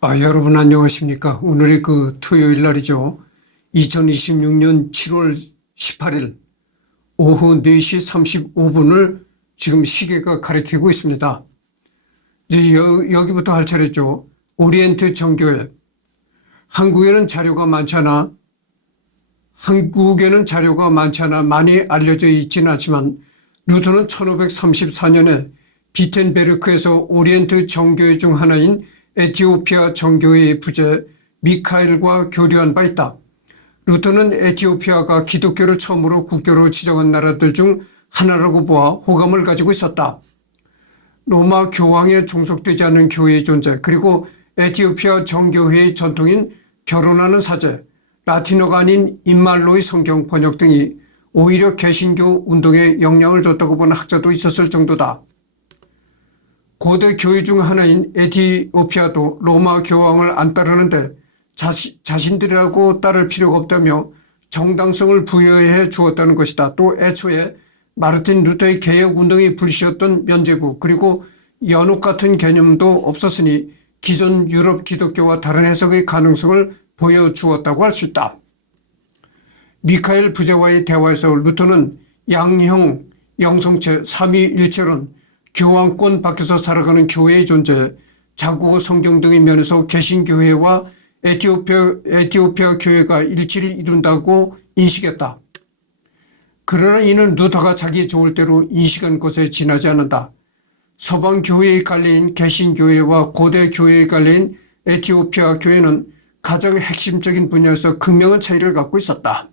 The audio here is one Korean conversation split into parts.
여러분 안녕하십니까. 오늘이 토요일 날이죠. 2026년 7월 18일 오후 4시 35분을 지금 시계가 가리키고 있습니다. 이제 여기부터 할 차례죠. 오리엔트 정교회. 한국에는 자료가 많지 않아 많이 알려져 있지는 않지만 루터는 1534년에 비텐베르크에서 오리엔트 정교회 중 하나인 에티오피아 정교회의 부제 미카엘과 교류한 바 있다. 루터는 에티오피아가 기독교를 처음으로 국교로 지정한 나라들 중 하나라고 보아 호감을 가지고 있었다. 로마 교황에 종속되지 않은 교회의 존재, 그리고 에티오피아 정교회의 전통인 결혼하는 사제, 라틴어가 아닌 인말로의 성경 번역 등이 오히려 개신교 운동에 영향을 줬다고 보는 학자도 있었을 정도다. 고대 교회 중 하나인 에티오피아도 로마 교황을 안 따르는데 자신들이라고 따를 필요가 없다며 정당성을 부여해 주었다는 것이다. 또 애초에 마르틴 루터의 개혁운동이 불씨였던 면죄부 그리고 연옥 같은 개념도 없었으니 기존 유럽 기독교와 다른 해석의 가능성을 보여주었다고 할 수 있다. 미카엘 부제와의 대화에서 루터는 양형, 영성체, 삼위일체론, 교황권 밖에서 살아가는 교회의 존재, 자국어 성경 등의 면에서 개신교회와 에티오피아 교회가 일치를 이룬다고 인식했다. 그러나 이는 루터가 자기 좋을 대로 인식한 것에 지나지 않는다. 서방 교회의 갈래인 개신교회와 고대 교회의 갈래인 에티오피아 교회는 가장 핵심적인 분야에서 극명한 차이를 갖고 있었다.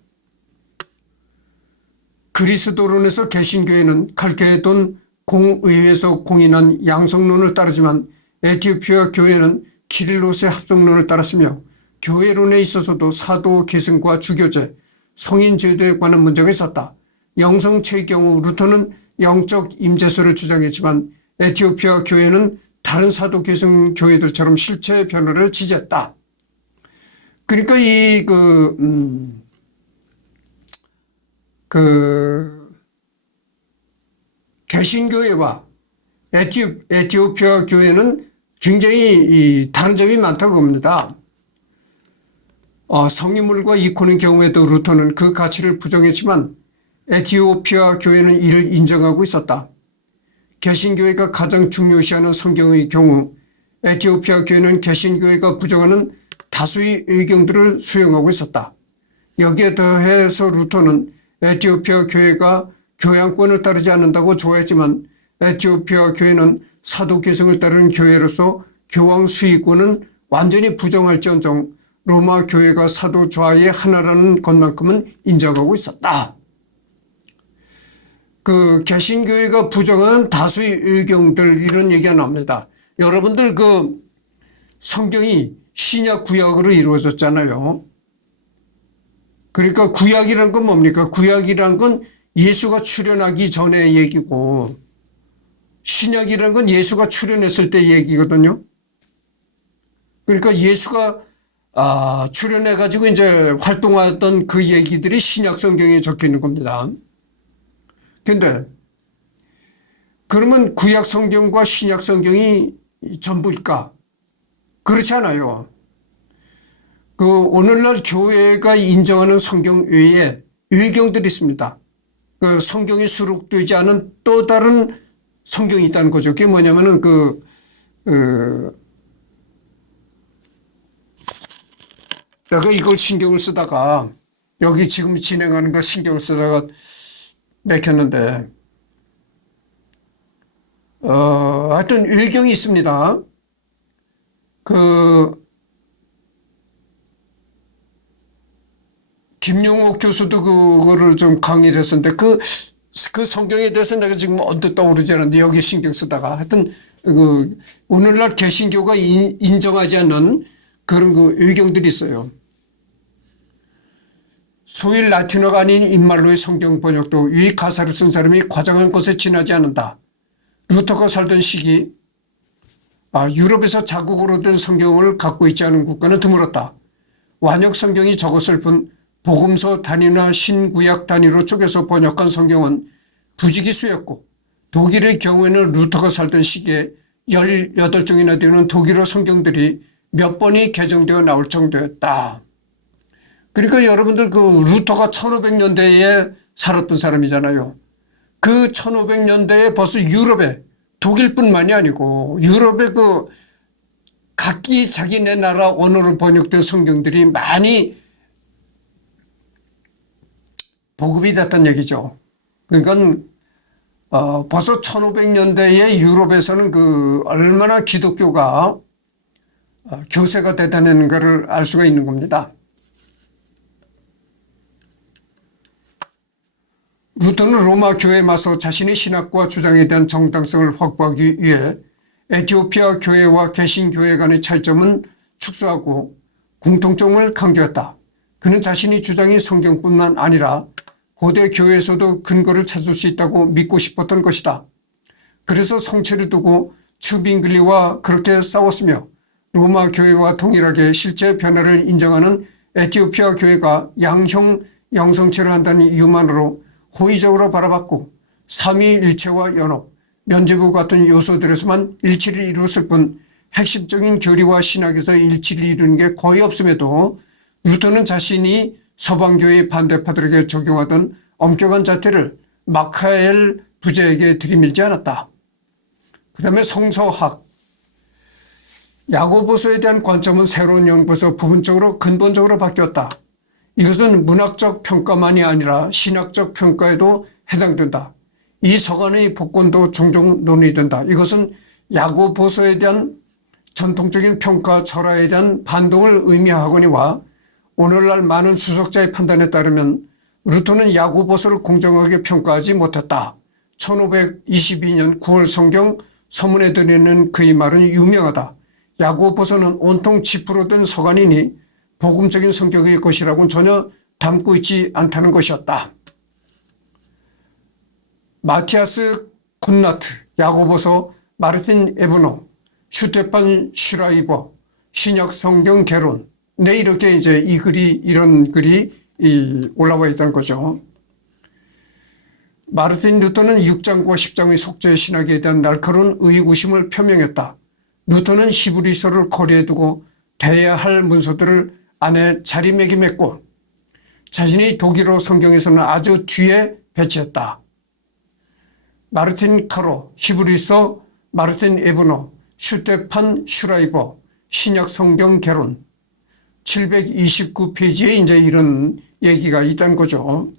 그리스도론에서 개신교회는 칼케돈 공의회에서 공인한 양성론을 따르지만 에티오피아 교회는 키릴로스의 합성론을 따랐으며 교회론에 있어서도 사도 계승과 주교제, 성인 제도에 관한 문제가 있었다. 영성체의 경우 루터는 영적 임재설을 주장했지만 에티오피아 교회는 다른 사도 계승 교회들처럼 실체 변화를 지지했다. 그러니까 개신교회와 에티오피아 교회는 굉장히 다른 점이 많다고 봅니다. 성인물과 이코는 경우에도 루터는 그 가치를 부정했지만 에티오피아 교회는 이를 인정하고 있었다. 개신교회가 가장 중요시하는 성경의 경우 에티오피아 교회는 개신교회가 부정하는 다수의 의견들을 수용하고 있었다. 여기에 더해서 루터는 에티오피아 교회가 교양권을 따르지 않는다고 좋아했지만 에티오피아 교회는 사도 계승을 따르는 교회로서 교황 수의권은 완전히 부정할지언정 로마 교회가 사도 좌의 하나라는 것만큼은 인정하고 있었다. 개신교회가 부정한 다수의 의견들 이런 얘기가 나옵니다. 여러분들 성경이 신약 구약으로 이루어졌잖아요. 그러니까 구약이란 건 뭡니까? 구약이란 건 예수가 출현하기 전의 얘기고 신약이라는 건 예수가 출현했을 때 얘기거든요. 그러니까 예수가 출현해가지고 이제 활동하던 그 얘기들이 신약 성경에 적혀 있는 겁니다. 근데 그러면 구약 성경과 신약 성경이 전부일까? 그렇지 않아요. 오늘날 교회가 인정하는 성경 외에 의경들이 있습니다. 성경이 수록되지 않은 또 다른 성경이 있다는 거죠. 그게 뭐냐면은 내가 이걸 신경을 쓰다가 여기 지금 진행하는 거 신경을 쓰다가 맥혔는데 하여튼 의경이 있습니다. 김용옥 교수도 그거를 좀 강의를 했었는데 그 성경에 대해서 내가 지금 언뜻 떠오르지 않았는데 여기 신경 쓰다가 하여튼 오늘날 개신교가 인정하지 않는 그런 의경들이 있어요. 소위 라틴어가 아닌 인말로의 성경 번역도 이 가사를 쓴 사람이 과장한 것에 지나지 않는다. 루터가 살던 시기 유럽에서 자국으로 된 성경을 갖고 있지 않은 국가는 드물었다. 완역 성경이 적었을 뿐 복음서 단위나 신구약 단위로 쪼개서 번역한 성경은 부지기수였고 독일의 경우에는 루터가 살던 시기에 18종이나 되는 독일어 성경들이 몇 번이 개정되어 나올 정도였다. 그러니까 여러분들 그 루터가 1500년대에 살았던 사람이잖아요. 그 1500년대에 벌써 유럽에 독일뿐만이 아니고 유럽의 그 각기 자기네 나라 언어로 번역된 성경들이 많이 보급이 됐다는 얘기죠. 그러니까 벌써 1500년대에 유럽에서는 그 얼마나 기독교가 교세가 되다는 것을 알 수가 있는 겁니다. 루터는 로마 교회에 맞서 자신의 신학과 주장에 대한 정당성을 확보하기 위해 에티오피아 교회와 개신교회 간의 차이점은 축소하고 공통점을 강조했다. 그는 자신의 주장이 성경뿐만 아니라 고대 교회에서도 근거를 찾을 수 있다고 믿고 싶었던 것이다. 그래서 성체를 두고 츠빙글리와 그렇게 싸웠으며 로마 교회와 동일하게 실제 변화를 인정하는 에티오피아 교회가 양형 영성체를 한다는 이유만으로 호의적으로 바라봤고 삼위일체와 연합, 면죄부 같은 요소들에서만 일치를 이루었을 뿐 핵심적인 교리와 신학에서 일치를 이루는 게 거의 없음에도 루터는 자신이 서방교회의 반대파들에게 적용하던 엄격한 잣대를 마카엘 부제에게 들이밀지 않았다. 그 다음에 성서학, 야고보서에 대한 관점은 새로운 연구에서 부분적으로 근본적으로 바뀌었다. 이것은 문학적 평가만이 아니라 신학적 평가에도 해당된다. 이 서간의 복권도 종종 논의된다. 이것은 야고보서에 대한 전통적인 평가 철학에 대한 반동을 의미하거니와 오늘날 많은 수석자의 판단에 따르면 루터는 야고보서를 공정하게 평가하지 못했다. 1522년 9월 성경 서문에 드리는 그의 말은 유명하다. 야고보서는 온통 지푸로 된 서간이니 복음적인 성격의 것이라고는 전혀 담고 있지 않다는 것이었다. 마티아스 콘라트, 야고보서, 마르틴 에브노, 슈테판 슈라이버, 신약 성경 개론. 네, 이렇게 이제 이런 글이 올라와 있다는 거죠. 마르틴 루터는 6장과 10장의 속죄 신학에 대한 날카로운 의구심을 표명했다. 루터는 히브리서를 거리에 두고 대해야 할 문서들을 안에 자리매김했고 자신의 독일어 성경에서는 아주 뒤에 배치했다. 마르틴 카로, 히브리서, 마르틴 에브노, 슈테판 슈라이버, 신약 성경 개론 729페이지에 이제 이런 얘기가 있다는 거죠.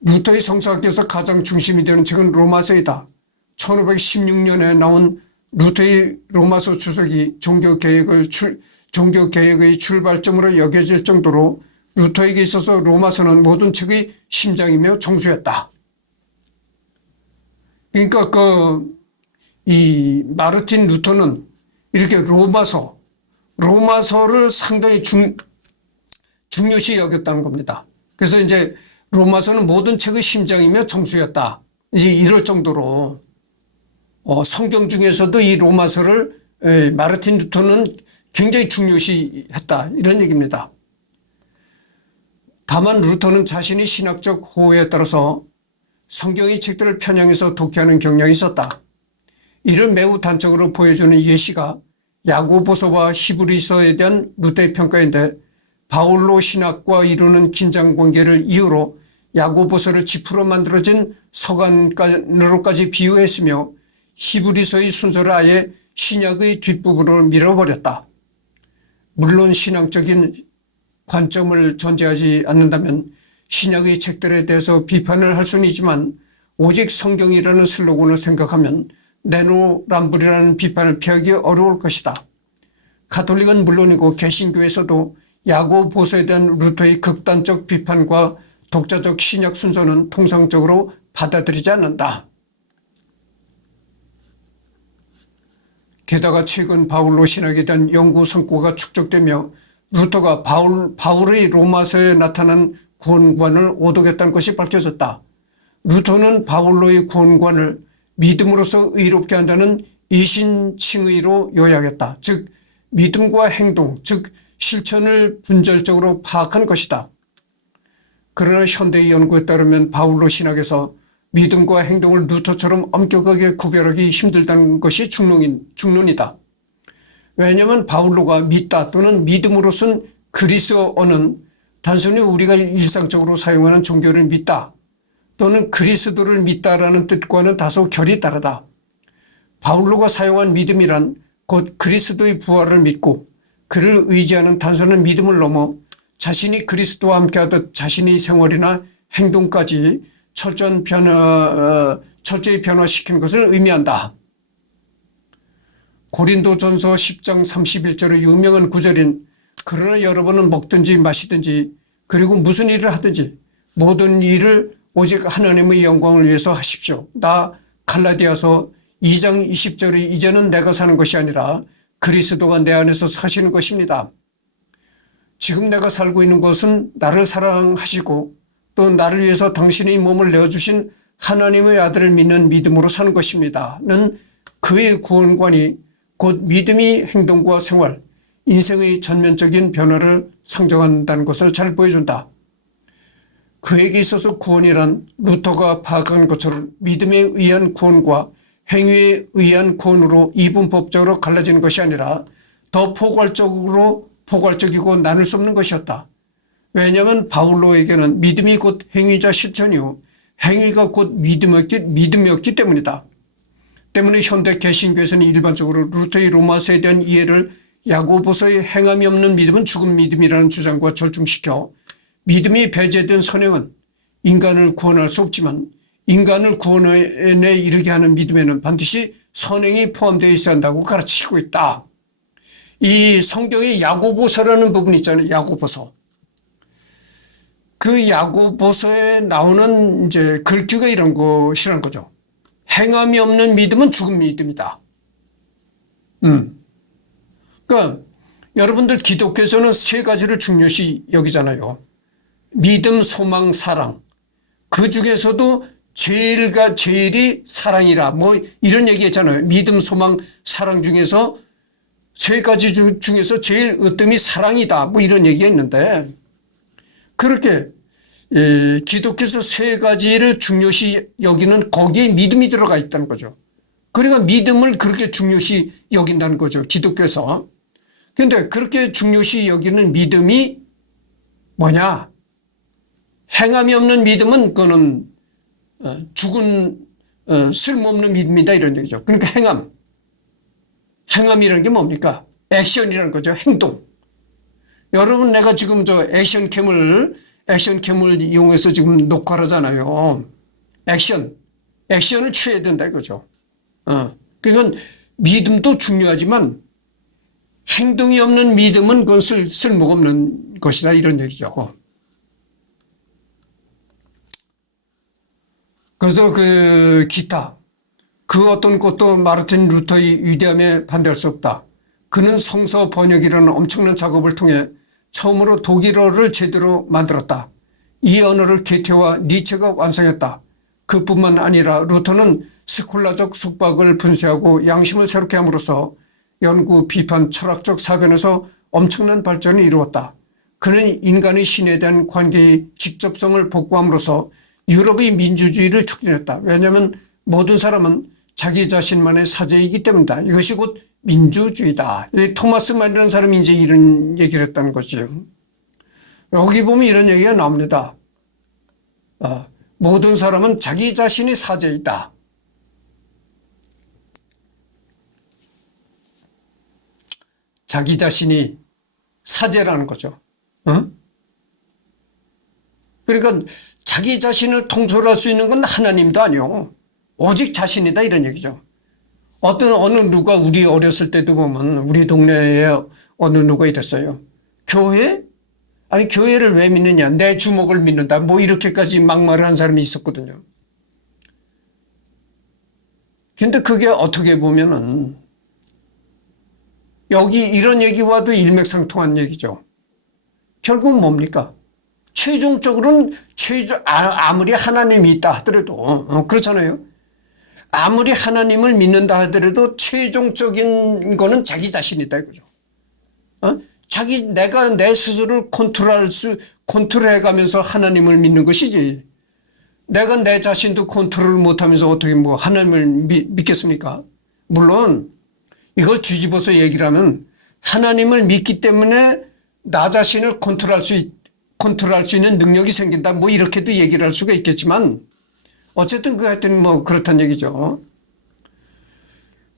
루터의 성서학에서 가장 중심이 되는 책은 로마서이다. 1516년에 나온 루터의 로마서 주석이 종교개혁의 출발점으로 여겨질 정도로 루터에게 있어서 로마서는 모든 책의 심장이며 정수였다. 그러니까 이 마르틴 루터는 이렇게 로마서를 상당히 중요시 여겼다는 겁니다. 그래서 이제 로마서는 모든 책의 심장이며 정수였다. 이제 이럴 정도로 성경 중에서도 이 로마서를 마르틴 루터는 굉장히 중요시했다. 이런 얘기입니다. 다만 루터는 자신의 신학적 호의에 따라서 성경의 책들을 편향해서 독해하는 경향이 있었다. 이를 매우 단적으로 보여주는 예시가 야고보서와 히브리서에 대한 루터의 평가인데 바울로 신학과 이루는 긴장관계를 이유로 야고보서를 지푸로 만들어진 서간으로까지 비유했으며 히브리서의 순서를 아예 신약의 뒷부분으로 밀어버렸다. 물론 신앙적인 관점을 전제하지 않는다면 신약의 책들에 대해서 비판을 할 수는 있지만 오직 성경이라는 슬로건을 생각하면 네노람불이라는 비판을 피하기 어려울 것이다. 가톨릭은 물론이고 개신교에서도 야고보서에 대한 루터의 극단적 비판과 독자적 신약 순서는 통상적으로 받아들이지 않는다. 게다가 최근 바울로 신학에 대한 연구 성과가 축적되며 루터가 바울의 로마서에 나타난 구원관을 오독했다는 것이 밝혀졌다. 루터는 바울로의 구원관을 믿음으로써 의롭게 한다는 이신칭의로 요약했다. 즉 믿음과 행동, 즉 실천을 분절적으로 파악한 것이다. 그러나 현대의 연구에 따르면 바울로 신학에서 믿음과 행동을 루터처럼 엄격하게 구별하기 힘들다는 것이 중론이다. 왜냐하면 바울로가 믿다 또는 믿음으로 쓴 그리스어는 단순히 우리가 일상적으로 사용하는 종교를 믿다 또는 그리스도를 믿다라는 뜻과는 다소 결이 다르다. 바울로가 사용한 믿음이란 곧 그리스도의 부활을 믿고 그를 의지하는 단순한 믿음을 넘어 자신이 그리스도와 함께하듯 자신의 생활이나 행동까지 철저히 변화시키는 것을 의미한다. 고린도전서 10장 31절의 유명한 구절인 그러나 여러분은 먹든지 마시든지 그리고 무슨 일을 하든지 모든 일을 오직 하나님의 영광을 위해서 하십시오. 나 갈라디아서 2장 20절의 이제는 내가 사는 것이 아니라 그리스도가 내 안에서 사시는 것입니다. 지금 내가 살고 있는 것은 나를 사랑하시고 또 나를 위해서 당신의 몸을 내어주신 하나님의 아들을 믿는 믿음으로 사는 것입니다. 는 그의 구원관이 곧 믿음이 행동과 생활, 인생의 전면적인 변화를 상정한다는 것을 잘 보여준다. 그에게 있어서 구원이란 루터가 파악한 것처럼 믿음에 의한 구원과 행위에 의한 구원으로 이분법적으로 갈라지는 것이 아니라 더 포괄적이고 나눌 수 없는 것이었다. 왜냐하면 바울로에게는 믿음이 곧 행위자 실천이요 행위가 곧 믿음이었기 때문이다. 때문에 현대 개신교에서는 일반적으로 루터의 로마서에 대한 이해를 야고보서의 행함이 없는 믿음은 죽은 믿음이라는 주장과 절충시켜 믿음이 배제된 선행은 인간을 구원할 수 없지만 인간을 구원에 이르게 하는 믿음에는 반드시 선행이 포함되어 있어야 한다고 가르치고 있다. 이 성경의 야고보서라는 부분이 있잖아요. 야고보서. 그 야고보서에 나오는 이제 글귀가 이런 것이라는 거죠. 행함이 없는 믿음은 죽은 믿음이다. 그러니까 여러분들 기독교에서는 세 가지를 중요시 여기잖아요. 믿음, 소망, 사랑. 그 중에서도 제일이 사랑이라 뭐 이런 얘기했잖아요. 믿음, 소망, 사랑 중에서 세 가지 중에서 제일 으뜸이 사랑이다. 뭐 이런 얘기가 있는데 그렇게 기독교에서 세 가지를 중요시 여기는 거기에 믿음이 들어가 있다는 거죠. 그러니까 믿음을 그렇게 중요시 여긴다는 거죠. 기독교에서. 그런데 그렇게 중요시 여기는 믿음이 뭐냐? 행함이 없는 믿음은 그거는 죽은 쓸모없는 믿음이다 이런 얘기죠. 그러니까 행함이라는 게 뭡니까? 액션이라는 거죠. 행동. 여러분 내가 지금 저 액션캠을 이용해서 지금 녹화를 하잖아요. 액션을 취해야 된다 이거죠. 그러니까 믿음도 중요하지만 행동이 없는 믿음은 그건 쓸모가 없는 것이다 이런 얘기죠. 그래서 기타 그 어떤 것도 마르틴 루터의 위대함에 반대할 수 없다. 그는 성서 번역이라는 엄청난 작업을 통해 처음으로 독일어를 제대로 만들었다. 이 언어를 게테와 니체가 완성했다. 그뿐만 아니라 루터는 스콜라적 숙박을 분쇄하고 양심을 새롭게 함으로써 연구, 비판, 철학적 사변에서 엄청난 발전을 이루었다. 그는 인간의 신에 대한 관계의 직접성을 복구함으로써 유럽의 민주주의를 촉진했다. 왜냐하면 모든 사람은 자기 자신만의 사제이기 때문이다. 이것이 곧 민주주의다. 토마스 만이라는 사람이 이제 이런 얘기를 했다는 거죠. 여기 보면 이런 얘기가 나옵니다. 모든 사람은 자기 자신이 사제이다. 자기 자신이 사제라는 거죠. 그러니까 자기 자신을 통솔할 수 있는 건 하나님도 아니요. 오직 자신이다 이런 얘기죠. 어느 누가 우리 어렸을 때도 보면 우리 동네에 어느 누가 이랬어요. 교회? 아니 교회를 왜 믿느냐. 내 주먹을 믿는다. 뭐 이렇게까지 막말을 한 사람이 있었거든요. 근데 그게 어떻게 보면은 여기 이런 얘기와도 일맥상통한 얘기죠. 결국은 뭡니까? 최종적으로는 아무리 하나님이 있다 하더라도 그렇잖아요. 아무리 하나님을 믿는다 하더라도 최종적인 거는 자기 자신이다 이거죠. 내가 내 스스로를 컨트롤해가면서 하나님을 믿는 것이지. 내가 내 자신도 컨트롤 못하면서 어떻게 하나님을 믿겠습니까? 물론 이걸 뒤집어서 얘기를 하면 하나님을 믿기 때문에 나 자신을 컨트롤할 수 있는 능력이 생긴다. 뭐 이렇게도 얘기를 할 수가 있겠지만 어쨌든 하여튼 뭐 그렇다는 얘기죠.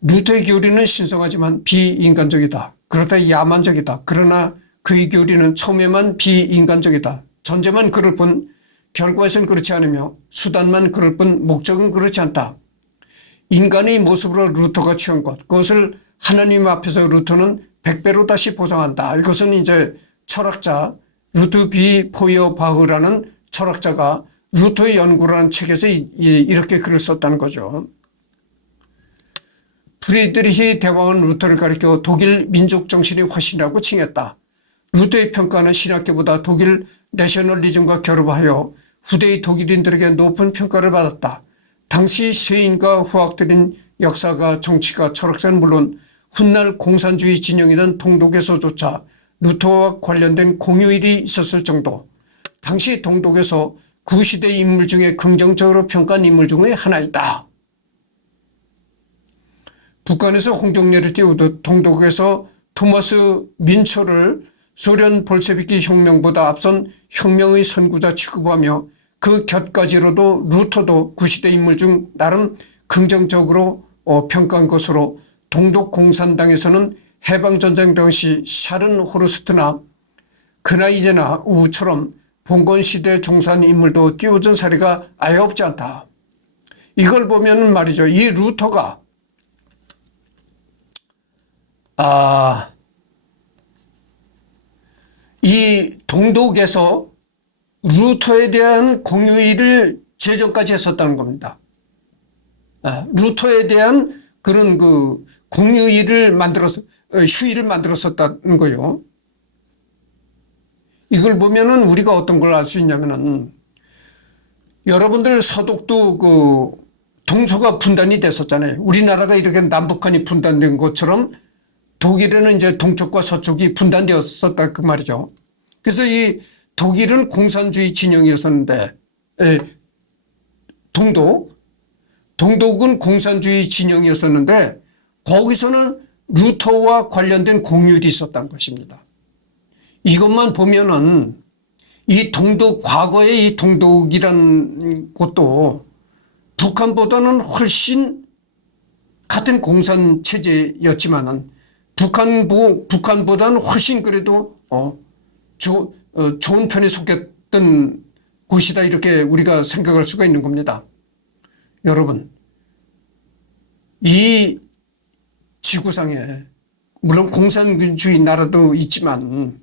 루터의 교리는 신성하지만 비인간적이다. 그러다 야만적이다. 그러나 그의 교리는 처음에만 비인간적이다. 전제만 그럴 뿐 결과에서는 그렇지 않으며 수단만 그럴 뿐 목적은 그렇지 않다. 인간의 모습으로 루터가 취한 것, 그것을 하나님 앞에서 루터는 100배로 다시 보상한다. 이것은 이제 철학자 루트 비 포이어바흐라는 철학자가 루터의 연구라는 책에서 이렇게 글을 썼다는 거죠. 프리드리히 대왕은 루터를 가리켜 독일 민족 정신의 화신이라고 칭했다. 루터의 평가는 신학계보다 독일 내셔널리즘과 결합하여 후대의 독일인들에게 높은 평가를 받았다. 당시 세인과 후학들인 역사가 정치가 철학자는 물론 훗날 공산주의 진영이던 동독에서조차 루터와 관련된 공휴일이 있었을 정도. 당시 동독에서 구시대 인물 중에 긍정적으로 평가한 인물 중의 하나이다. 북한에서 홍종렬을 띄우듯 동독에서 토마스 민처를 소련 볼셰비키 혁명보다 앞선 혁명의 선구자 취급하며 그 곁가지로도 루터도 구시대 인물 중 나름 긍정적으로 평가한 것으로 동독 공산당에서는 해방전쟁 당시 샤른 호르스트나 그나이제나 우처럼 봉건시대 종산 인물도 띄워준 사례가 아예 없지 않다. 이걸 보면 말이죠. 이 루터가 이 동독에서 루터에 대한 공휴일을 제정까지 했었다는 겁니다. 루터에 대한 그런 그 공휴일을 휴일을 만들었었다는 거요. 이걸 보면은 우리가 어떤 걸 알 수 있냐면은 여러분들 서독도 그 동서가 분단이 됐었잖아요. 우리나라가 이렇게 남북한이 분단된 것처럼 독일에는 이제 동쪽과 서쪽이 분단되었었다 그 말이죠. 그래서 이 독일은 공산주의 진영이었었는데 동독은 공산주의 진영이었었는데 거기서는 루터와 관련된 공휴일이 있었다는 것입니다. 이것만 보면은 이 동독 과거의 이 동독이란 곳도 북한보다는 훨씬 같은 공산 체제였지만은 북한보다는 훨씬 그래도 좋은 편에 속했던 곳이다 이렇게 우리가 생각할 수가 있는 겁니다. 여러분, 이 지구상에 물론 공산주의 나라도 있지만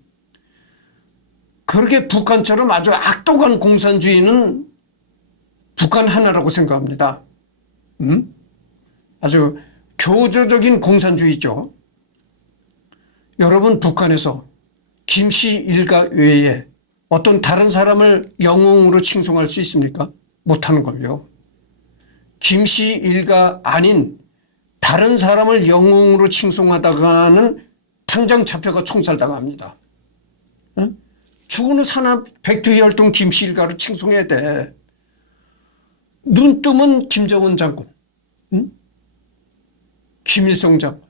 그렇게 북한처럼 아주 악독한 공산주의는 북한 하나라고 생각합니다. 아주 교조적인 공산주의죠. 여러분, 북한에서 김씨 일가 외에 어떤 다른 사람을 영웅으로 칭송할 수 있습니까? 못하는 거고요. 김씨 일가 아닌 다른 사람을 영웅으로 칭송하다가는 당장 잡혀가 총살당합니다. 죽어는 사나 백두혈통 김씨 일가로 칭송해야 돼. 눈 뜨면 김정은 장군, 김일성 장군,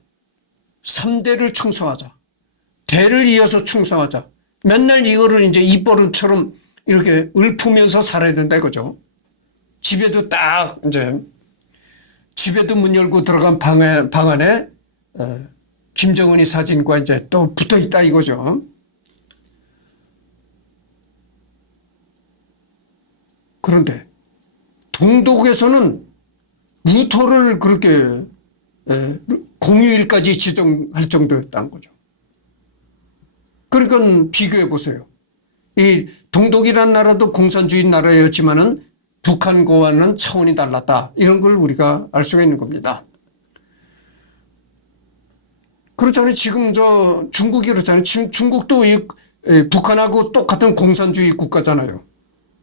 3대를 충성하자. 대를 이어서 충성하자. 맨날 이거를 이제 입버릇처럼 이렇게 읊으면서 살아야 된다 이거죠. 집에도 딱 이제 집에도 문 열고 들어간 방 안에 김정은이 사진과 이제 또 붙어 있다 이거죠. 그런데 동독에서는 루터를 그렇게 공휴일까지 지정할 정도였다는 거죠. 그러니까 비교해 보세요. 이 동독이라는 나라도 공산주의 나라였지만은 북한과는 차원이 달랐다. 이런 걸 우리가 알 수가 있는 겁니다. 그렇잖아요. 지금 중국이 그렇잖아요. 중국도 북한하고 똑같은 공산주의 국가잖아요.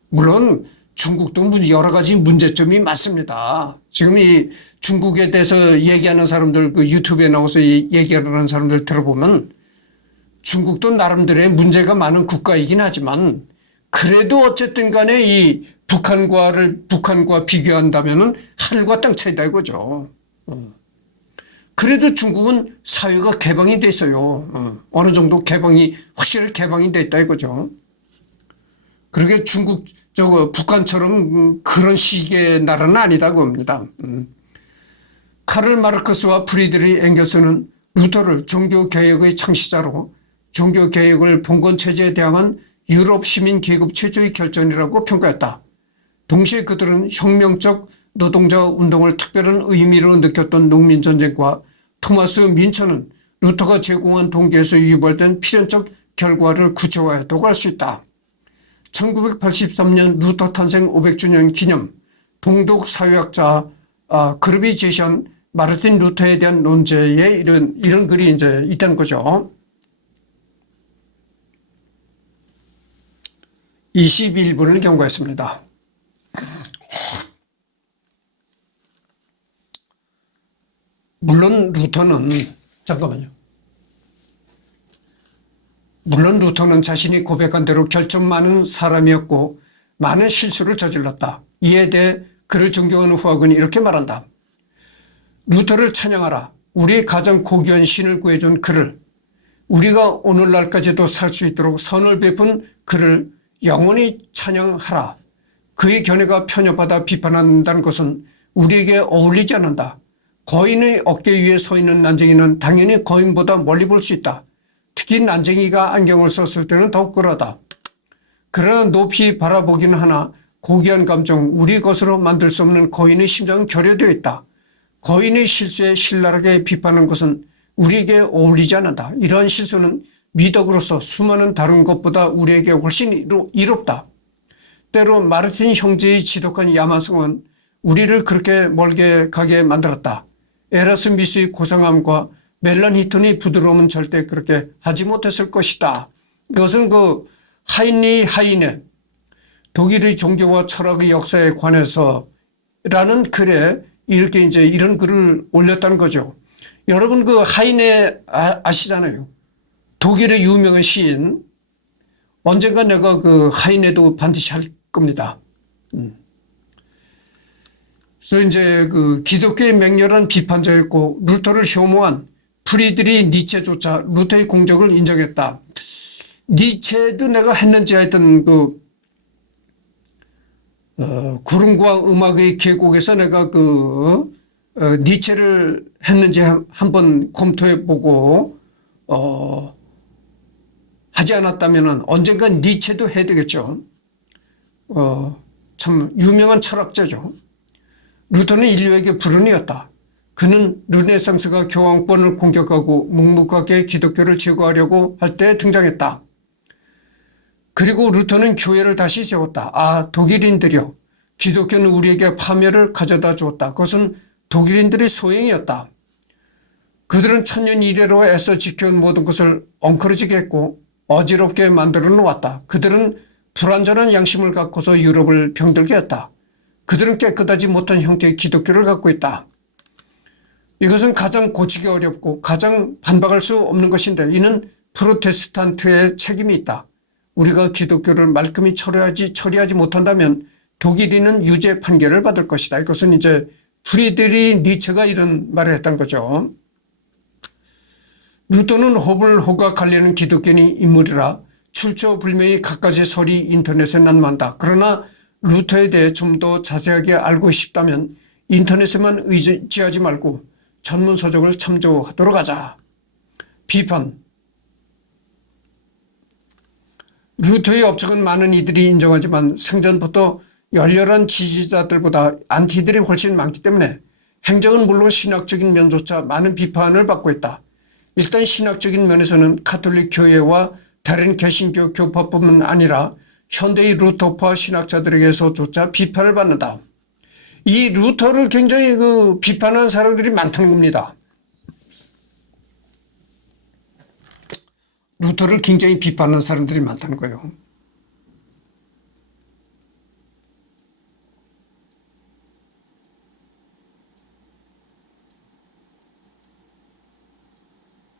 물론 중국도 여러 가지 문제점이 많습니다. 지금 이 중국에 대해서 얘기하는 사람들, 그 유튜브에 나와서 얘기하는 사람들 들어보면 중국도 나름대로의 문제가 많은 국가이긴 하지만 그래도 어쨌든 간에 이 북한과 비교한다면은 하늘과 땅 차이다 이거죠. 그래도 중국은 사회가 개방이 돼 있어요. 어느 정도 개방이 확실히 개방이 돼 있다 이거죠. 그러게 중국 북한처럼 그런 식의 나라는 아니다 그겁니다. 카를 마르크스와 프리드리 엥겔스는 루터를 종교개혁의 창시자로 종교개혁을 봉건체제에 대항한 유럽 시민 계급 최초의 결정이라고 평가했다. 동시에 그들은 혁명적 노동자 운동을 특별한 의미로 느꼈던 농민전쟁과 토마스 민처는 루터가 제공한 동기에서 유발된 필연적 결과를 구체화했다고 할 수 있다. 1983년 루터 탄생 500주년 기념 동독 사회학자 그룹이 제시한 마르틴 루터에 대한 논제에 이런 글이 이제 있다는 거죠. 21분을 경고했습니다. 물론 루터는 자신이 고백한 대로 결점 많은 사람이었고 많은 실수를 저질렀다. 이에 대해 그를 존경하는 후학은 이렇게 말한다. 루터를 찬양하라. 우리의 가장 고귀한 신을 구해준 그를, 우리가 오늘날까지도 살 수 있도록 선을 베푼 그를 영원히 찬양하라. 그의 견해가 편협하다 비판한다는 것은 우리에게 어울리지 않는다. 거인의 어깨 위에 서 있는 난쟁이는 당연히 거인보다 멀리 볼 수 있다. 특히 난쟁이가 안경을 썼을 때는 더욱 그러하다. 그러나 높이 바라보기는 하나 고귀한 감정, 우리 것으로 만들 수 없는 거인의 심장은 결여되어 있다. 거인의 실수에 신랄하게 비판하는 것은 우리에게 어울리지 않는다. 이러한 실수는 미덕으로서 수많은 다른 것보다 우리에게 훨씬 이롭다. 때로 마르틴 형제의 지독한 야만성은 우리를 그렇게 멀게 가게 만들었다. 에라스미스의 고상함과 멜란 히튼의 부드러움은 절대 그렇게 하지 못했을 것이다. 이것은 하이네 독일의 종교와 철학의 역사에 관해서 라는 글에 이렇게 이제 이런 글을 올렸다는 거죠. 여러분 하이네 아시잖아요. 독일의 유명한 시인. 언젠가 내가 하이네도 반드시 할 겁니다. 그래서 이제 기독교의 맹렬한 비판자였고 루터를 혐오한 프리드리 니체조차 루터의 공적을 인정했다. 니체도 내가 했는지 하여튼 구름과 음악의 계곡에서 내가 니체를 했는지 한번 검토해보고 하지 않았다면 언젠간 니체도 해야 되겠죠. 참 유명한 철학자죠. 루터는 인류에게 불운이었다. 그는 르네상스가 교황권을 공격하고 묵묵하게 기독교를 제거하려고 할 때 등장했다. 그리고 루터는 교회를 다시 세웠다. 독일인들이여, 기독교는 우리에게 파멸을 가져다 주었다. 그것은 독일인들의 소행이었다. 그들은 천년 이래로 애써 지켜온 모든 것을 엉클어지게 했고 어지럽게 만들어 놓았다. 그들은 불완전한 양심을 갖고서 유럽을 병들게 했다. 그들은 깨끗하지 못한 형태의 기독교를 갖고 있다. 이것은 가장 고치기 어렵고 가장 반박할 수 없는 것인데 이는 프로테스탄트의 책임이 있다. 우리가 기독교를 말끔히 처리하지 못한다면 독일인은 유죄 판결을 받을 것이다. 이것은 이제 프리드리 니체가 이런 말을 했던 거죠. 루터는 호불호가 갈리는 기독교인이 인물이라 출처불명의 갖가지 설이 인터넷에 난무한다. 그러나 루터에 대해 좀 더 자세하게 알고 싶다면 인터넷에만 의지하지 말고 전문 서적을 참조하도록 하자. 비판. 루터의 업적은 많은 이들이 인정하지만 생전부터 열렬한 지지자들보다 안티들이 훨씬 많기 때문에 행적은 물론 신학적인 면조차 많은 비판을 받고 있다. 일단 신학적인 면에서는 가톨릭 교회와 다른 개신교 교파뿐만 아니라 현대의 루터파 신학자들에게서조차 비판을 받는다. 이 루터를 굉장히 비판하는 사람들이 많다는 겁니다. 루터를 굉장히 비판하는 사람들이 많다는 거예요.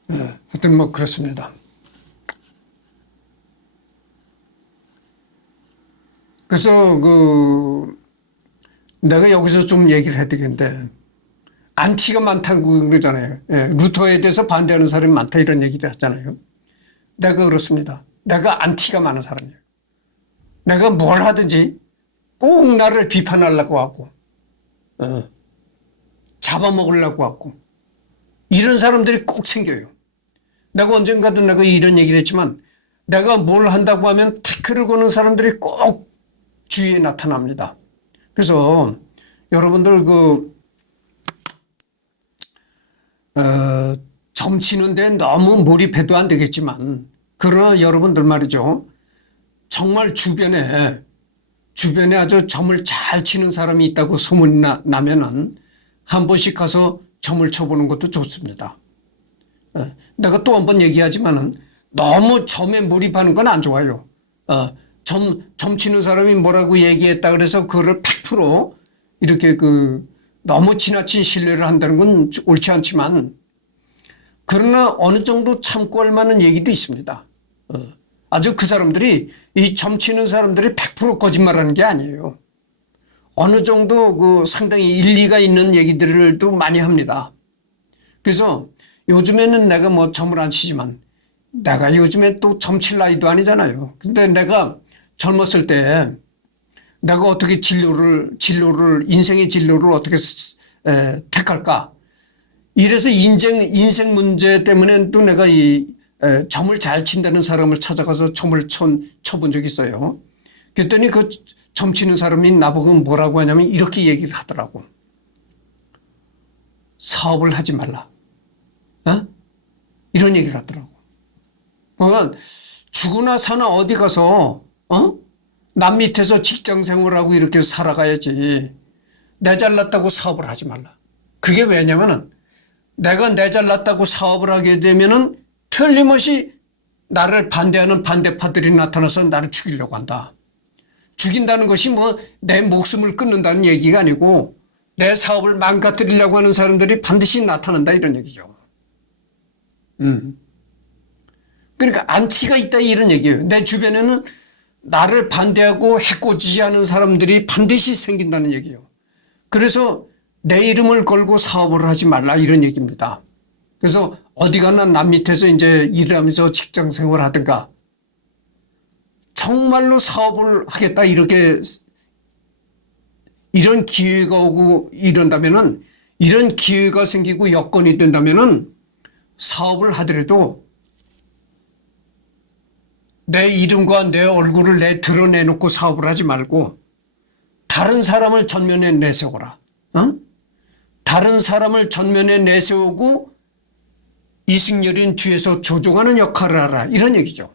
하여튼 그렇습니다. 그래서 내가 여기서 좀 얘기를 해야 되겠는데 안티가 많다고 그러잖아요. 예, 루터에 대해서 반대하는 사람이 많다 이런 얘기를 하잖아요. 내가 그렇습니다. 내가 안티가 많은 사람이에요. 내가 뭘 하든지 꼭 나를 비판하려고 하고 잡아먹으려고 하고 이런 사람들이 꼭 생겨요. 내가 언젠가도 내가 이런 얘기를 했지만 내가 뭘 한다고 하면 태클을 거는 사람들이 꼭 주위에 나타납니다. 그래서 여러분들 점치는데 너무 몰입해도 안 되겠지만 그러나 여러분들 말이죠. 정말 주변에 아주 점을 잘 치는 사람이 있다고 소문이 나면은 한 번씩 가서 점을 쳐보는 것도 좋습니다. 내가 또 한 번 얘기하지만은 너무 점에 몰입하는 건 안 좋아요. 점 치는 사람이 뭐라고 얘기했다 그래서 그거를 100% 이렇게 너무 지나친 신뢰를 한다는 건 옳지 않지만 그러나 어느 정도 참고 할 만한 얘기도 있습니다. 아주 그 사람들이 이 점 치는 사람들이 100% 거짓말하는 게 아니에요. 어느 정도 상당히 일리가 있는 얘기들도 많이 합니다. 그래서 요즘에는 내가 뭐 점을 안 치지만 내가 요즘에 또 점 칠 나이도 아니잖아요. 근데 내가 젊었을 때 내가 어떻게 인생의 진로를 어떻게 택할까? 이래서 인생 문제 때문에 또 내가 점을 잘 친다는 사람을 찾아가서 점을 쳐본 적이 있어요. 그랬더니 그 점 치는 사람이 나보고 뭐라고 하냐면 이렇게 얘기를 하더라고. 사업을 하지 말라. 이런 얘기를 하더라고. 그러니까 죽으나 사나 어디 가서 남 밑에서 직장 생활하고 이렇게 살아가야지. 내 잘났다고 사업을 하지 말라. 그게 왜냐면은 내가 내 잘났다고 사업을 하게 되면은 틀림없이 나를 반대하는 반대파들이 나타나서 나를 죽이려고 한다. 죽인다는 것이 뭐 내 목숨을 끊는다는 얘기가 아니고 내 사업을 망가뜨리려고 하는 사람들이 반드시 나타난다 이런 얘기죠. 그러니까 안티가 있다 이런 얘기예요. 내 주변에는 나를 반대하고 해코지하는 사람들이 반드시 생긴다는 얘기예요. 그래서 내 이름을 걸고 사업을 하지 말라 이런 얘기입니다. 그래서 어디 가나 남 밑에서 이제 일을 하면서 직장 생활을 하든가 정말로 사업을 하겠다 이렇게 이런 기회가 오고 이런다면은 이런 기회가 생기고 여건이 된다면은 사업을 하더라도 내 이름과 내 얼굴을 드러내놓고 사업을 하지 말고 다른 사람을 전면에 내세워라. 다른 사람을 전면에 내세우고 이승열인 뒤에서 조종하는 역할을 하라 이런 얘기죠.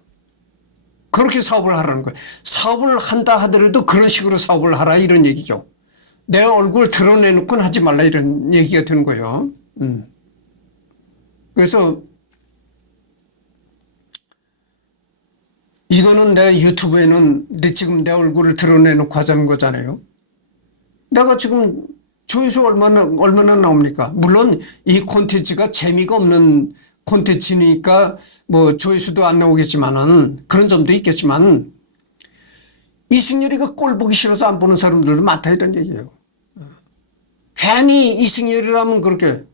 그렇게 사업을 하라는 거예요. 사업을 한다 하더라도 그런 식으로 사업을 하라 이런 얘기죠. 내 얼굴 드러내놓고는 하지 말라 이런 얘기가 되는 거예요. 그래서 이거는 내가 유튜브에는 지금 내 얼굴을 드러내놓고 하자는 거잖아요. 내가 지금 조회수 얼마나 나옵니까? 물론 이 콘텐츠가 재미가 없는 콘텐츠니까 뭐 조회수도 안 나오겠지만은 그런 점도 있겠지만 이승열이가 꼴 보기 싫어서 안 보는 사람들도 많다 이런 얘기예요. 괜히 이승열이라면 그렇게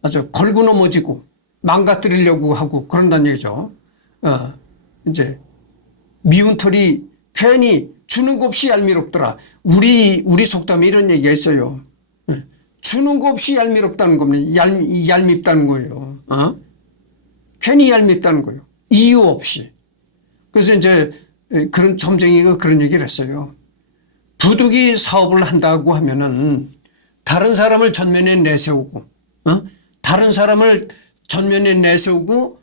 아주 걸고 넘어지고 망가뜨리려고 하고 그런다는 얘기죠. 이제 미운 털이 괜히 주는 거 없이 얄미롭더라. 우리 속담에 이런 얘기가 있어요. 주는 거 없이 얄미롭다는 겁니다. 얄밉다는 거예요. 괜히 얄밉다는 거예요. 이유 없이. 그래서 이제 그런 점쟁이가 그런 얘기를 했어요. 부득이 사업을 한다고 하면은 다른 사람을 전면에 내세우고, 다른 사람을 전면에 내세우고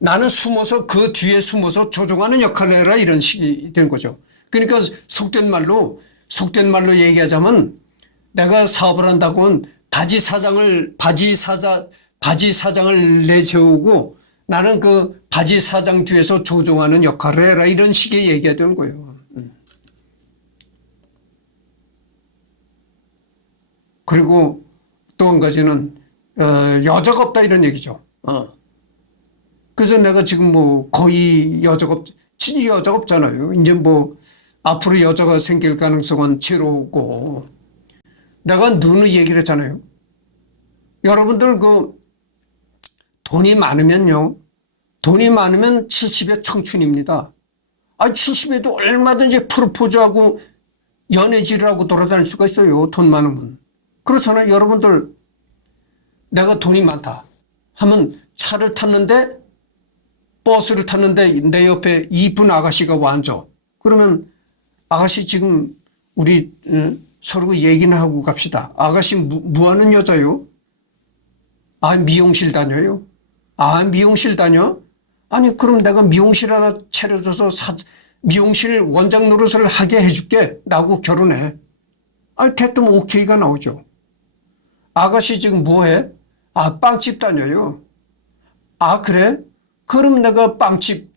나는 숨어서 그 뒤에 숨어서 조종하는 역할을 해라 이런 식이 된 거죠. 그러니까 속된 말로 얘기하자면 내가 사업을 한다고는 바지 사장을 내세우고 나는 그 바지 사장 뒤에서 조종하는 역할을 해라 이런 식의 얘기가 되는 거예요. 그리고 또 한 가지는 여자가 없다 이런 얘기죠. 그래서 내가 지금 뭐 거의 진짜 여자가 없잖아요. 이제 뭐 앞으로 여자가 생길 가능성은 제로고 내가 누누이 얘기를 했잖아요. 여러분들 돈이 많으면요. 돈이 많으면 70의 청춘입니다. 70에도 얼마든지 프로포즈하고 연애질하고 돌아다닐 수가 있어요. 돈 많으면. 그렇잖아요. 여러분들 내가 돈이 많다 하면 차를 탔는데 버스를 탔는데 내 옆에 이쁜 아가씨가 와 앉아. 그러면 아가씨 지금 우리 서로 얘기나 하고 갑시다. 아가씨 뭐 하는 여자요? 미용실 다녀요? 미용실 다녀? 아니 그럼 내가 미용실 하나 차려줘서 미용실 원장 노릇을 하게 해줄게. 나하고 결혼해. 대뜸 오케이가 나오죠. 아가씨 지금 뭐해? 빵집 다녀요. 그래? 그럼 내가 빵집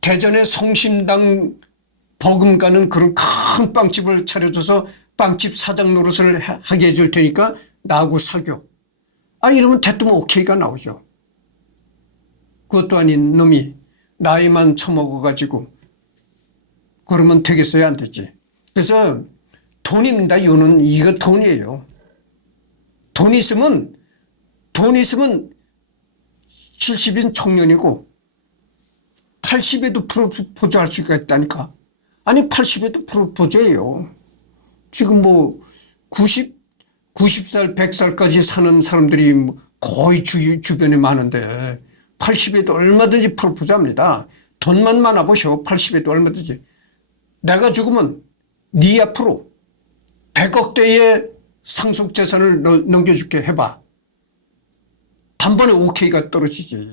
대전의 성심당 버금가는 그런 큰 빵집을 차려줘서 빵집 사장 노릇을 하게 해줄 테니까 나하고 사겨. 이러면 대뜸 오케이가 나오죠. 그것도 아닌 놈이 나이만 처먹어가지고 그러면 되겠어요? 안 되지. 그래서 돈입니다. 이거 돈이에요. 돈 있으면 70인 청년이고 80에도 프로포즈 할 수가 있다니까. 80에도 프로포즈예요. 지금 90살, 100살까지 사는 사람들이 거의 주변에 많은데 80에도 얼마든지 프로포즈 합니다. 돈만 많아 보셔. 80에도 얼마든지. 내가 죽으면 네 앞으로 100억대의 상속재산을 넘겨줄게 해봐. 단번에 오케이가 떨어지지.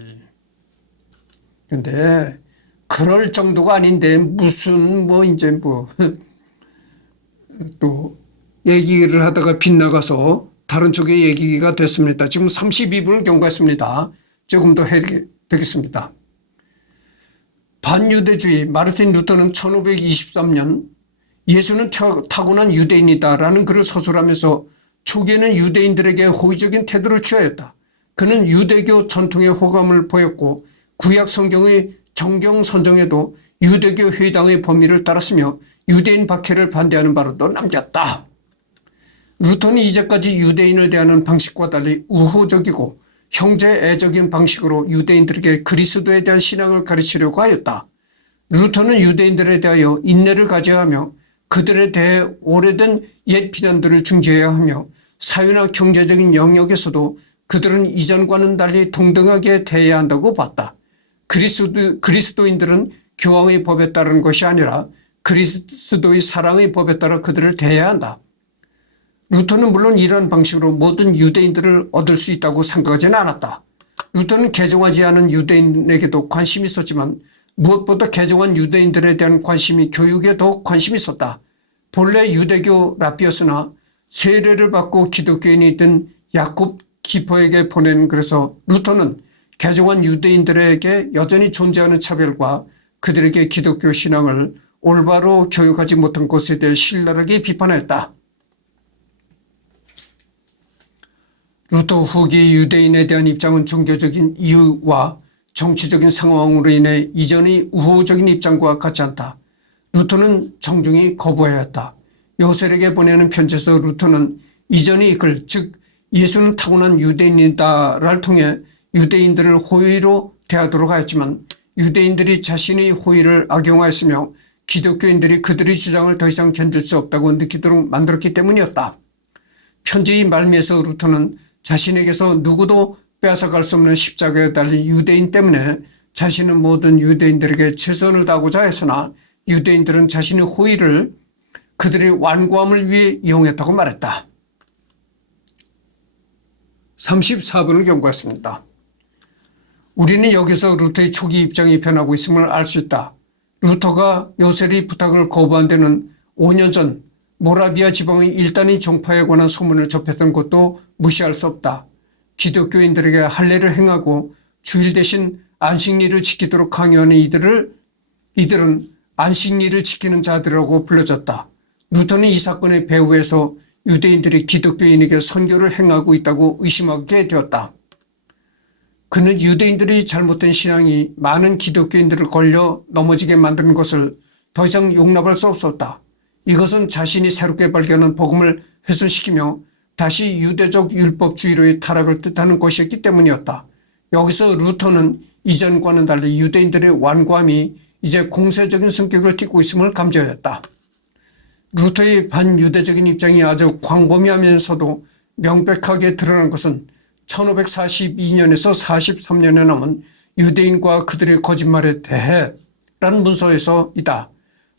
근데 그럴 정도가 아닌데 무슨 또 얘기를 하다가 빗나가서 다른 쪽의 얘기가 됐습니다. 지금 32분을 경과했습니다. 조금 더 해야 되겠습니다. 반유대주의 마르틴 루터는 1523년 예수는 타고난 유대인이다라는 글을 서술하면서 초기에는 유대인들에게 호의적인 태도를 취하였다. 그는 유대교 전통에 호감을 보였고 구약 성경의 정경 선정에도 유대교 회당의 범위를 따랐으며 유대인 박해를 반대하는 바로도 남겼다. 루터는 이제까지 유대인을 대하는 방식과 달리 우호적이고 형제애적인 방식으로 유대인들에게 그리스도에 대한 신앙을 가르치려고 하였다. 루터는 유대인들에 대하여 인내를 가져야 하며 그들에 대해 오래된 옛 비난들을 중재해야 하며 사회나 경제적인 영역에서도 그들은 이전과는 달리 동등하게 대해야 한다고 봤다. 그리스도인들은 교황의 법에 따르는 것이 아니라 그리스도의 사랑의 법에 따라 그들을 대해야 한다. 루터는 물론 이러한 방식으로 모든 유대인들을 얻을 수 있다고 생각하지는 않았다. 루터는 개종하지 않은 유대인에게도 관심이 있었지만 무엇보다 개종한 유대인들에 대한 관심이 교육에 더욱 관심이 있었다. 본래 유대교 라피어스나 세례를 받고 기독교인이 된 야콥 키퍼에게 보낸 글에서 루터는 개종한 유대인들에게 여전히 존재하는 차별과 그들에게 기독교 신앙을 올바로 교육하지 못한 것에 대해 신랄하게 비판하였다. 루터 후기 유대인에 대한 입장은 종교적인 이유와 정치적인 상황으로 인해 이전의 우호적인 입장과 같지 않다. 루터는 정중히 거부하였다. 요셉에게 보내는 편지에서 루터는 이전의 글, 즉 예수는 타고난 유대인이다를 통해 유대인들을 호의로 대하도록 하였지만 유대인들이 자신의 호의를 악용하였으며 기독교인들이 그들의 주장을 더 이상 견딜 수 없다고 느끼도록 만들었기 때문이었다. 편지의 말미에서 루터는 자신에게서 누구도 빼앗아갈 수 없는 십자가에 달린 유대인 때문에 자신은 모든 유대인들에게 최선을 다하고자 했으나 유대인들은 자신의 호의를 그들의 완고함을 위해 이용했다고 말했다. 34분을 경고했습니다. 우리는 여기서 루터의 초기 입장이 변하고 있음을 알 수 있다. 루터가 요셉의 부탁을 거부한 데는 5년 전 모라비아 지방의 일단의 종파에 관한 소문을 접했던 것도 무시할 수 없다. 기독교인들에게 할례를 행하고 주일 대신 안식일을 지키도록 강요하는 이들은 안식일을 지키는 자들이라고 불려졌다. 루터는 이 사건의 배후에서 유대인들이 기독교인에게 선교를 행하고 있다고 의심하게 되었다. 그는 유대인들의 잘못된 신앙이 많은 기독교인들을 걸려 넘어지게 만드는 것을 더 이상 용납할 수 없었다. 이것은 자신이 새롭게 발견한 복음을 훼손시키며 다시 유대적 율법주의로의 타락을 뜻하는 것이었기 때문이었다. 여기서 루터는 이전과는 달리 유대인들의 완고함이 이제 공세적인 성격을 띠고 있음을 감지하였다. 루터의 반유대적인 입장이 아주 광범위하면서도 명백하게 드러난 것은 1542년에서 43년에 남은 유대인과 그들의 거짓말에 대해 라는 문서에서이다.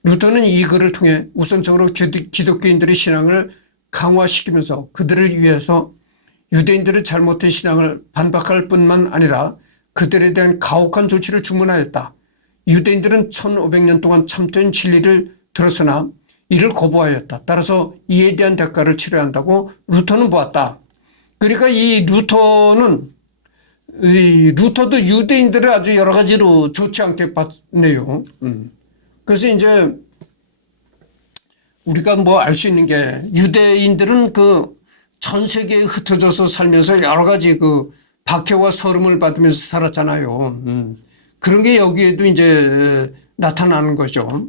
루터는 이 글을 통해 우선적으로 기독교인들의 신앙을 강화시키면서 그들을 위해서 유대인들의 잘못된 신앙을 반박할 뿐만 아니라 그들에 대한 가혹한 조치를 주문하였다. 유대인들은 1500년 동안 참된 진리를 들었으나 이를 거부하였다. 따라서 이에 대한 대가를 치러야 한다고 루터는 보았다. 그러니까 이 루터도 유대인들을 아주 여러 가지로 좋지 않게 봤네요. 그래서 이제 우리가 뭐 알 수 있는 게 유대인들은 그 전 세계에 흩어져서 살면서 여러 가지 그 박해와 서름을 받으면서 살았잖아요. 그런 게 여기에도 이제 나타나는 거죠.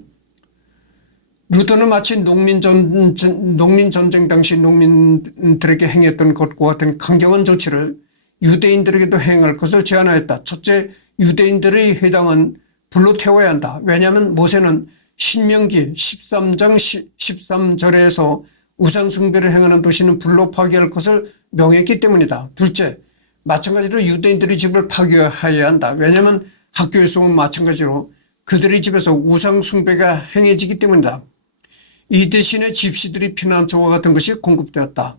루터는 마치 농민전쟁 당시 농민들에게 행했던 것과 같은 강경한 조치를 유대인들에게도 행할 것을 제안하였다. 첫째, 유대인들의 회당은 불로 태워야 한다. 왜냐하면 모세는 신명기 13장 13절에서 우상숭배를 행하는 도시는 불로 파괴할 것을 명했기 때문이다. 둘째, 마찬가지로 유대인들의 집을 파괴해야 한다. 왜냐하면 학교에서 마찬가지로 그들의 집에서 우상숭배가 행해지기 때문이다. 이 대신에 집시들이 피난처와 같은 것이 공급되었다.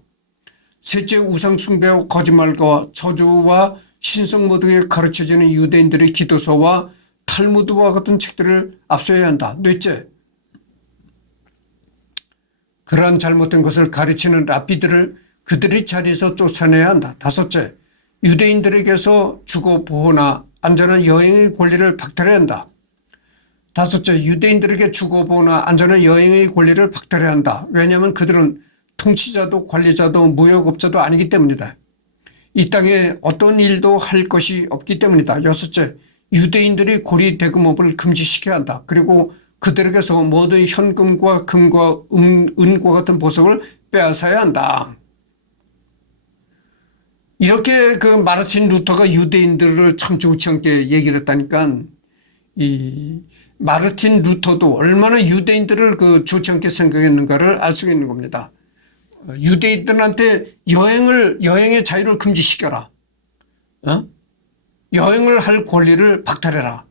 셋째, 우상숭배와 거짓말과 저주와 신성모독에 가르쳐지는 유대인들의 기도서와 탈무드와 같은 책들을 앞서야 한다. 넷째, 그러한 잘못된 것을 가르치는 랍비들을 그들의 자리에서 쫓아내야 한다. 다섯째, 유대인들에게서 주거 보호나 안전한 여행의 권리를 박탈해야 한다. 다섯째, 유대인들에게 주거 보호나 안전한 여행의 권리를 박탈해야 한다. 왜냐하면 그들은 통치자도 관리자도 무역업자도 아니기 때문이다. 이 땅에 어떤 일도 할 것이 없기 때문이다. 여섯째, 유대인들이 고리 대금업을 금지시켜야 한다. 그리고 그들에게서 모두의 현금과 금과 은과 같은 보석을 빼앗아야 한다. 이렇게 그 마르틴 루터가 유대인들을 참 좋지 않게 얘기를 했다니까 이 마르틴 루터도 얼마나 유대인들을 그 좋지 않게 생각했는가를 알 수가 있는 겁니다. 유대인들한테 여행의 자유를 금지시켜라. 여행을 할 권리를 박탈해라.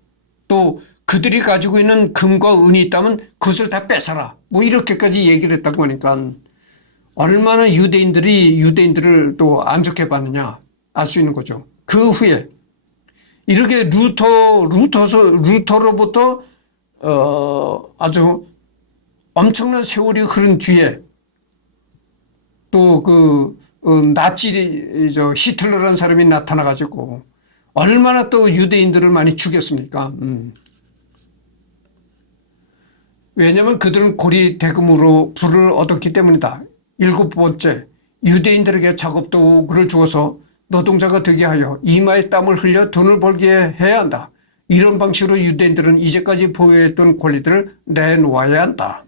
또 그들이 가지고 있는 금과 은이 있다면 그것을 다 뺏어라. 뭐 이렇게까지 얘기를 했다고 하니까 얼마나 유대인들을 또 안 좋게 봤느냐 알 수 있는 거죠. 그 후에 이렇게 루터로부터 아주 엄청난 세월이 흐른 뒤에 또 나치 히틀러라는 사람이 나타나가지고 얼마나 또 유대인들을 많이 죽였습니까? 왜냐하면 그들은 고리 대금으로 부를 얻었기 때문이다. 일곱 번째, 유대인들에게 작업 도구를 주어서 노동자가 되게 하여 이마에 땀을 흘려 돈을 벌게 해야 한다. 이런 방식으로 유대인들은 이제까지 보유했던 권리들을 내놓아야 한다.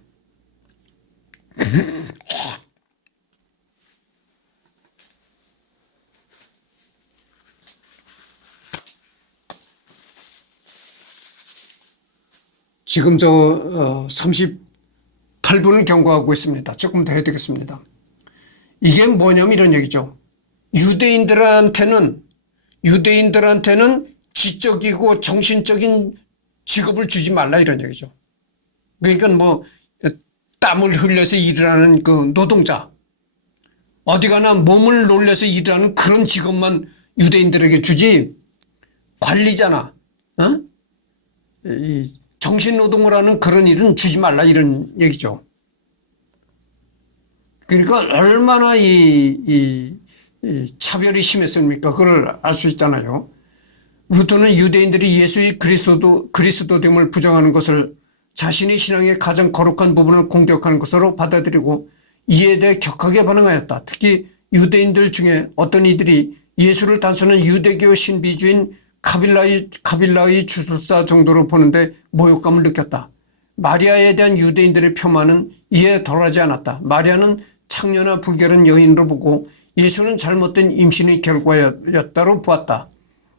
지금 38분을 경과하고 있습니다. 조금 더 해야 되겠습니다. 이게 뭐냐면 이런 얘기죠. 유대인들한테는 지적이고 정신적인 직업을 주지 말라 이런 얘기죠. 그러니까 뭐 땀을 흘려서 일을 하는 그 노동자, 어디 가나 몸을 놀려서 일을 하는 그런 직업만 유대인들에게 주지, 관리자나 정신노동을 하는 그런 일은 주지 말라 이런 얘기죠. 그러니까 얼마나 이 차별이 심했습니까? 그걸 알 수 있잖아요. 루터는 유대인들이 예수의 그리스도됨을 부정하는 것을 자신의 신앙의 가장 거룩한 부분을 공격하는 것으로 받아들이고 이에 대해 격하게 반응하였다. 특히 유대인들 중에 어떤 이들이 예수를 단순한 유대교 신비주의인 카빌라의 주술사 정도로 보는데 모욕감을 느꼈다. 마리아에 대한 유대인들의 폄하는 이에 덜하지 않았다. 마리아는 창녀나 불결한 여인으로 보고 예수는 잘못된 임신의 결과였다로 보았다.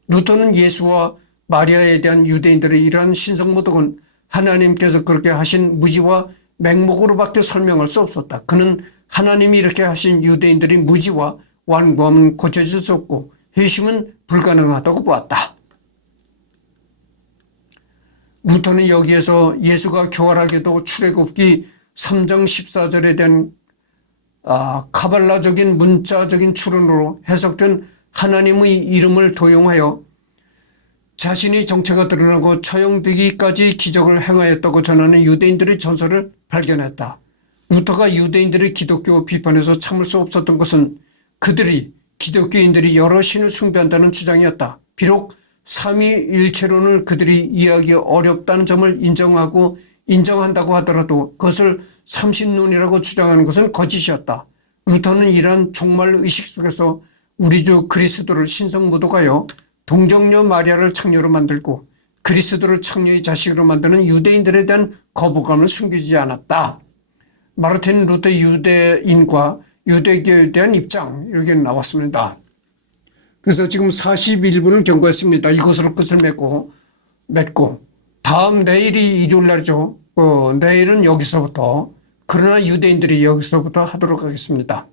루터는 예수와 마리아에 대한 유대인들의 이러한 신성모독은 하나님께서 그렇게 하신 무지와 맹목으로밖에 설명할 수 없었다. 그는 하나님이 이렇게 하신 유대인들의 무지와 완고함은 고쳐질 수 없고 회심은 불가능하다고 보았다. 루터는 여기에서 예수가 교활하게도 출애굽기 3장 14절에 대한 카발라적인 문자적인 추론으로 해석된 하나님의 이름을 도용하여 자신의 정체가 드러나고 처형되기까지 기적을 행하였다고 전하는 유대인들의 전설을 발견했다. 루터가 유대인들의 기독교 비판에서 참을 수 없었던 것은 그들이 기독교인들이 여러 신을 숭배한다는 주장이었다. 비록 삼위일체론을 그들이 이해하기 어렵다는 점을 인정한다고 하더라도 그것을 삼신론이라고 주장하는 것은 거짓이었다. 루터는 이러한 종말 의식 속에서 우리 주 그리스도를 신성모독하여 동정녀 마리아를 창녀로 만들고 그리스도를 창녀의 자식으로 만드는 유대인들에 대한 거부감을 숨기지 않았다. 마르틴 루터 유대인과 유대교에 대한 입장 이렇게 나왔습니다. 그래서 지금 41분을 경고했습니다. 이것으로 끝을 맺고 다음 내일이 일요일 날이죠. 내일은 여기서부터 그러나 유대인들이 여기서부터 하도록 하겠습니다.